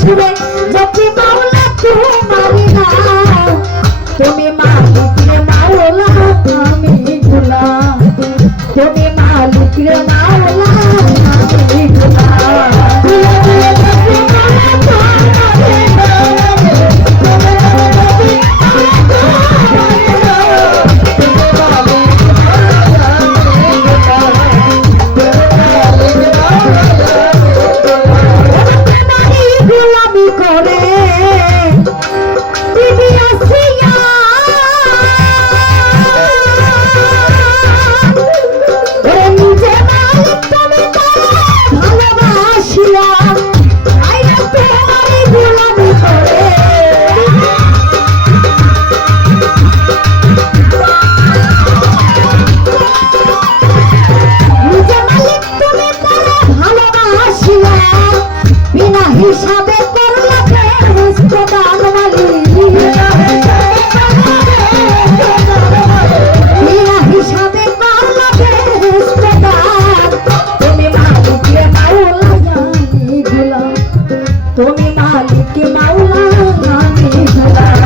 সুরে যদি মাওলা তোমারি না তুমি মালিক রে মাওলা আমি গোলাম তুমি মালিক রে মাওলা আমি গোলাম হিসাবে করলা ফেরেশতা দানওয়ালি বিনা হিসাবে করলা ফেরেশতা তুমি মালিক রে মাওলা আমি গোলাম তুমি মালিক রে মাওলা আমি গোলাম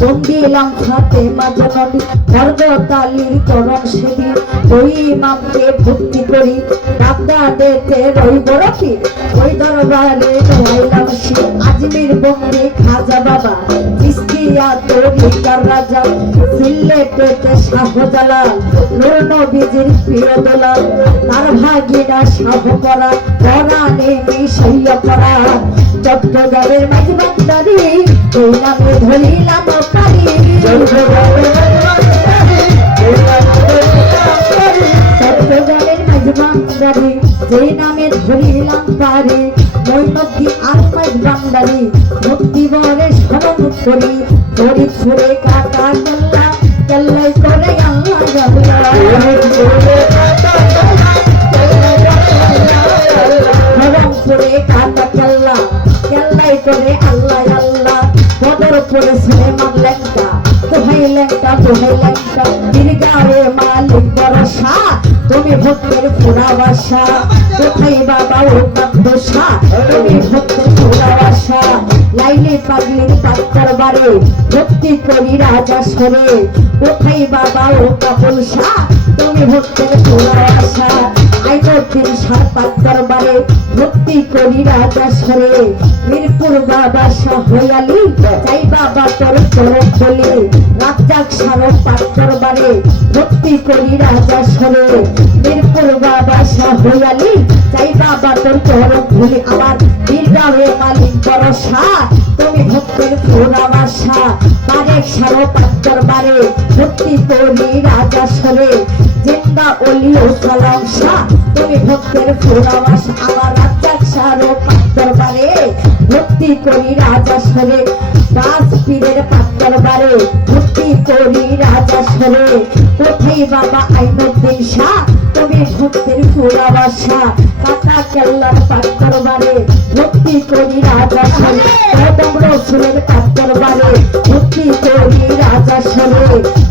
বন্দিলাম হাতে মাঝে নদী বর্গতালির চরণ সেবী ওই ইমামকে ভক্তি করি বাগদাদেতে রই বড় পীর ওই দরবারে রইলাম শিব আজমির বন্দি খাজা বাবা চিস্তিয়া তরিকার রাজা সিলেটেতে শাহজালাল নূর নবীজির প্রিয় দোলাল তার ভাগিনা শাহ করা পরাণে মিশাইয়া পড়া চট্টগ্রামের মাঝবান্দারি ওই নামে ধরিলাম পারি চট্টগ্রামের মাঝবান্দারি যেই নামে ধরিলাম পারি মৈনবী আর মাঝবান্দারি ভক্তি বরে স্মরণ করি ফরিদপুরে কাকা কেল্লা কেল্লাই করে রংপুরে কাটা কেল্লা কেল্লাই করে আল্লাহ আল্লাহ বদরপুরে সুলেমান লেঙ্কা দোহাই লেঙ্কা দীর্ঘারে মালিক ভরসা তুমি ভক্তের পুরা বাসা কোথায় বাবা ও কান্দোসা তুমি ভক্তের পুরা বাসা লাইলে পাগলির পাত্তর বারে ভক্তি করি রাজা সরে কোথায় বাবা ও কাপলসা তুমি ভক্তের পুরা বাসা আইনতির সার পাত্তর বারে ভক্তি করি রাজা সরে মিরপুর বাবা হইয়ালি চাই বাবা তোর চরণ বলে রাজ্জাক সার পাত্তর বারে ভক্তি করি রাজা সরে মিরপুর বাবা হইয়ালি চাই বাবা তোর চরণ বলে আমার দীর্ঘারে মালিক ভরসা তুমি ভক্তের পুরা বাসা তারেক সার পাত্তর বারে ভক্তি করি রাজা সরে জিন্দা অলি ও সালাম শাহ তুমি ভক্তের পুরা বাসা আমার রাজ্জাক সার পাত্তর বারে ভক্তি করি রাজা সরে দাস পীরের পাত্তর বারে ভক্তি করি রাজা সরে কোথায় বাবা আইনুদ্দিন শাহ তুমি ভক্তের পুরা বাসা কাটা কেল্লার পাত্তর বারে ভক্তি করি রাজা সরে কদম রসুলের পাত্তর বারে ভক্তি করি রাজা সরে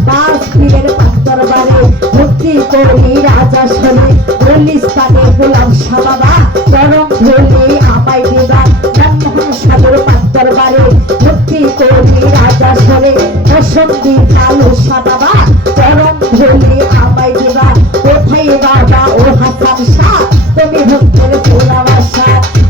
দাস পীরের পাত্তর বারে ভক্তি করি রাজা সরে গুলিস্তানে গোলাম শাহ বাবা চরম ধরে আমায় দিবা রামমোহন সাগর পাত্তর বারে ভক্তি করি রাজা সরে বসন্তি কালো শাহ বাবা চরম ধরে আমায় দিবা কোথায় বাবা ও হাসান শাহ তুমি ভক্তের পুরা বাসা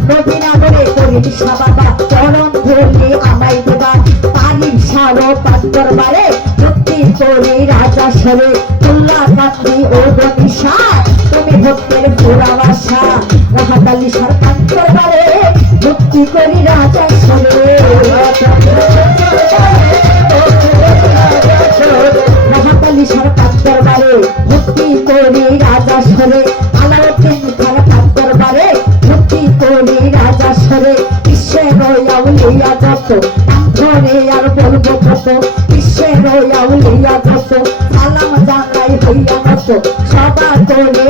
নবীনগরে করি শাহ বাবা চরম ধরে আমায় দিবা তারিখ সার পাত্তর বারে ভক্তি করি রাজা সরে তুল্লা কান্দি ও বনিশা তুমি ভক্তের পুরা বাসা রাহাতালি সার পাত্তর বারে ভক্তি করি রাজা সরে রাহাতালি সার পাত্তর বারে ভক্তি করি রাজা সরে আলাউদ্দিন খান পাত্তর বারে ভক্তি করি রাজা সরে বিশ্বের আউলিয়া যত ধরে আর বলবো কত বিশ্বের আউলিয়া যত সালাম জানাই হইয়া মত সবা করে